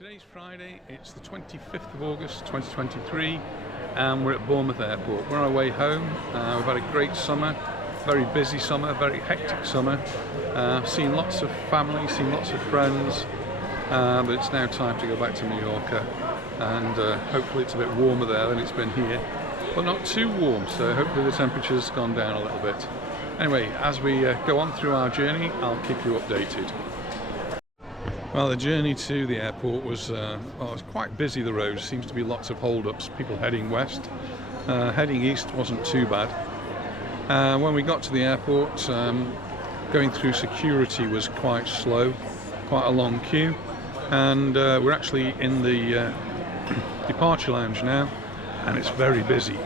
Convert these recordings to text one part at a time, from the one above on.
Today's Friday, it's the 25th of August 2023 and we're at Bournemouth Airport. We're on our way home. We've had a great summer, very busy summer, very hectic summer. Seen lots of family, seen lots of friends, but it's now time to go back to Mallorca, and hopefully it's a bit warmer there than it's been here, but not too warm, so hopefully the temperature's gone down a little bit. Anyway, as we go on through our journey, I'll keep you updated. Well, the journey to the airport was quite busy. The road seems to be lots of hold-ups, people heading west. Heading east wasn't too bad. When we got to the airport, going through security was quite slow, quite a long queue, and we're actually in the departure lounge now, and it's very busy.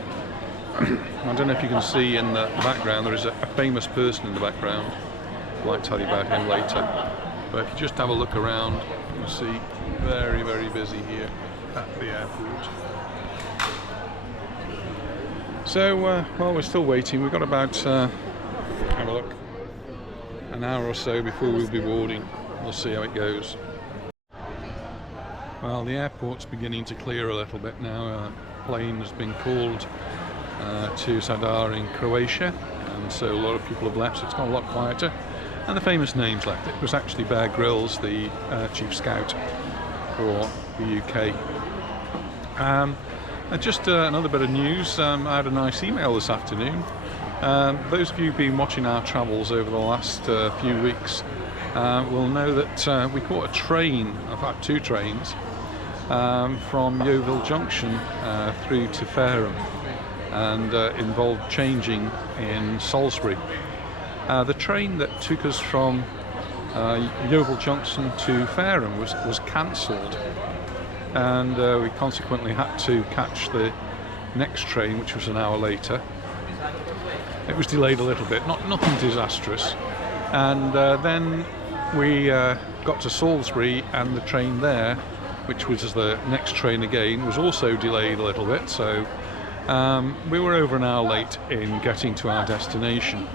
I don't know if you can see in the background, there is a famous person in the background. I'd like to tell you about him later. But if you just have a look around, you'll see very, very busy here at the airport. So, while we're still waiting, we've got about, have a look, an hour or so before we'll be boarding. We'll see how it goes. Well, the airport's beginning to clear a little bit now. A plane has been called to Zadar in Croatia, and so a lot of people have left, so it's got a lot quieter. And the famous names left. It was actually Bear Grylls, the chief scout for the UK. And just another bit of news, I had a nice email this afternoon. Those of you who've been watching our travels over the last few weeks will know that we caught a train, in fact two trains, from Yeovil Junction through to Fareham, and involved changing in Salisbury. The train that took us from Yeovil Junction to Fareham was cancelled, and we consequently had to catch the next train, which was an hour later. It was delayed a little bit, nothing disastrous, and then we got to Salisbury, and the train there, which was the next train again, was also delayed a little bit, so we were over an hour late in getting to our destination.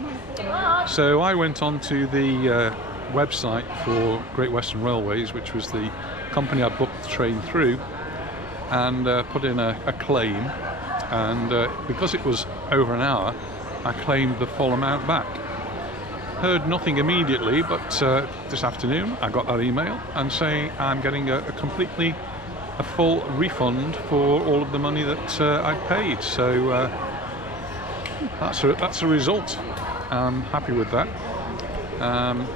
So I went on to the website for Great Western Railways, which was the company I booked the train through, and put in a claim, and because it was over an hour, I claimed the full amount back. Heard nothing immediately, but this afternoon I got that email and saying I'm getting a full refund for all of the money that I'd paid. So that's a result. I'm happy with that.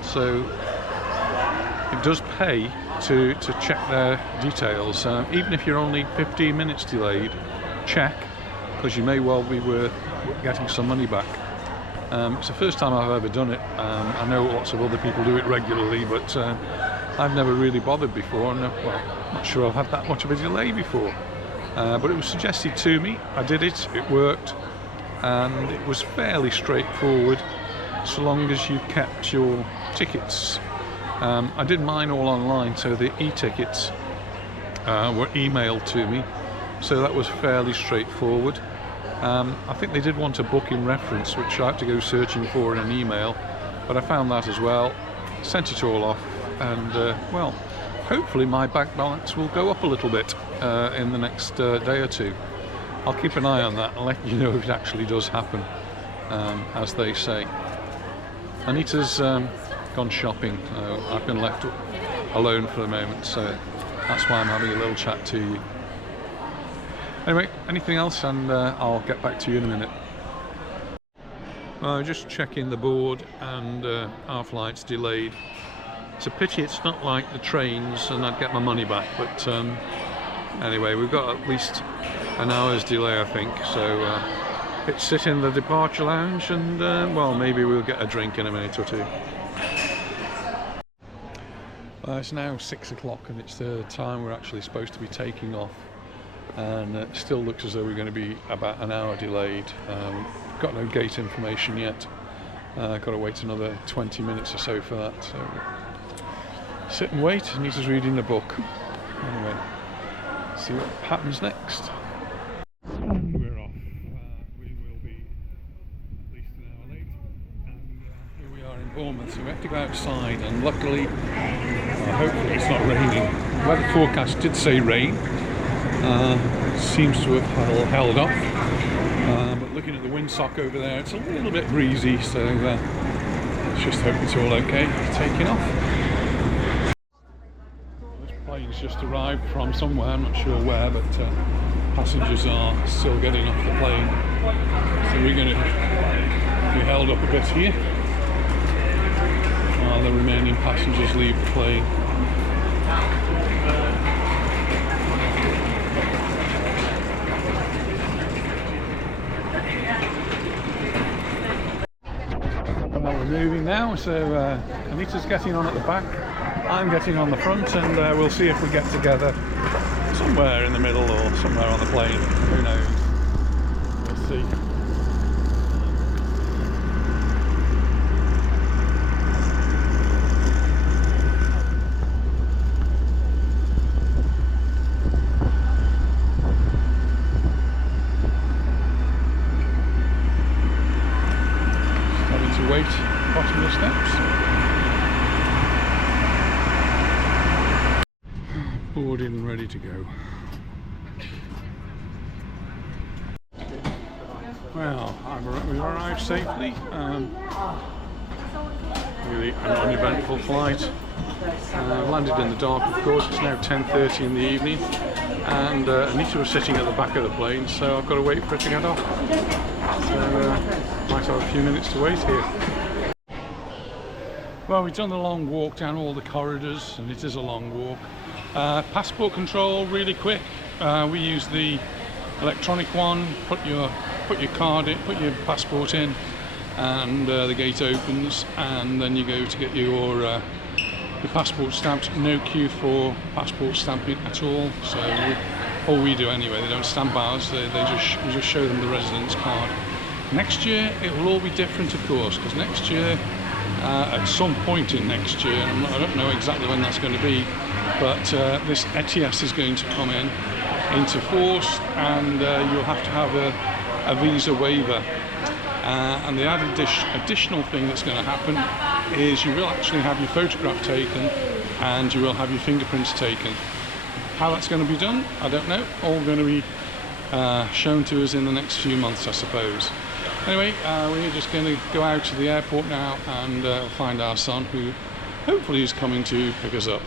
So it does pay to check their details, even if you're only 15 minutes delayed. Check, because you may well be worth getting some money back. It's the first time I've ever done it. I know lots of other people do it regularly, but I've never really bothered before, and well, I'm not sure I've had that much of a delay before. But it was suggested to me, I did it, it worked, and it was fairly straightforward, so long as you kept your tickets. I did mine all online, so the e-tickets were emailed to me, so that was fairly straightforward. I think they did want a booking reference, which I had to go searching for in an email, but I found that as well, sent it all off, and well, hopefully my bank balance will go up a little bit in the next day or two. I'll keep an eye on that and let you know if it actually does happen, as they say. Anita's gone shopping. I've been left alone for the moment, so that's why I'm having a little chat to you. Anyway, anything else, and I'll get back to you in a minute. Just checking the board, and our flight's delayed. It's a pity it's not like the trains and I'd get my money back, but anyway, we've got at least an hour's delay, I think, so it's sit in the departure lounge, and well, maybe we'll get a drink in a minute or two. It's now 6 o'clock, and it's the time we're actually supposed to be taking off, and it still looks as though we're going to be about an hour delayed. Got no gate information yet. Got to wait another 20 minutes or so for that, so sit and wait, and he's just reading the book. Anyway, see what happens next. We're off. We will be at least an hour late, and here we are in Bournemouth, so we have to go outside, and luckily, hopefully it's not raining. weather forecast did say rain. Seems to have held off. But looking at the windsock over there, it's a little bit breezy, so let's just hope it's all okay taking off. This plane's just arrived from somewhere, I'm not sure where, but passengers are still getting off the plane. So we're going to be held up a bit here while the remaining passengers leave the plane. Well, we're moving now, so Anita's getting on at the back, I'm getting on the front, and we'll see if we get together somewhere in the middle or somewhere on the plane. Who knows? We'll see. Starting to wait bottom of the steps. Boarded and ready to go. Well, we've arrived safely. Really an uneventful flight. Landed in the dark, of course. It's now 10:30 in the evening, and Anita was sitting at the back of the plane, so I've got to wait for her to get off. So might have a few minutes to wait here. Well, we've done the long walk down all the corridors, and it is a long walk. Passport control, really quick. We use the electronic one. Put your card in, put your passport in, and the gate opens, and then you go to get your passport stamped. No queue for passport stamping at all. So all we do anyway. They don't stamp ours. We just show them the residence card. Next year it will all be different, of course, because next year, at some point in next year, I don't know exactly when that's going to be, but this ETIAS is going to come into force, and you'll have to have a visa waiver. And the additional thing that's going to happen is you will actually have your photograph taken, and you will have your fingerprints taken. How that's going to be done, I don't know. All going to be shown to us in the next few months, I suppose. Anyway, we're just going to go out to the airport now and find our son, who hopefully is coming to pick us up.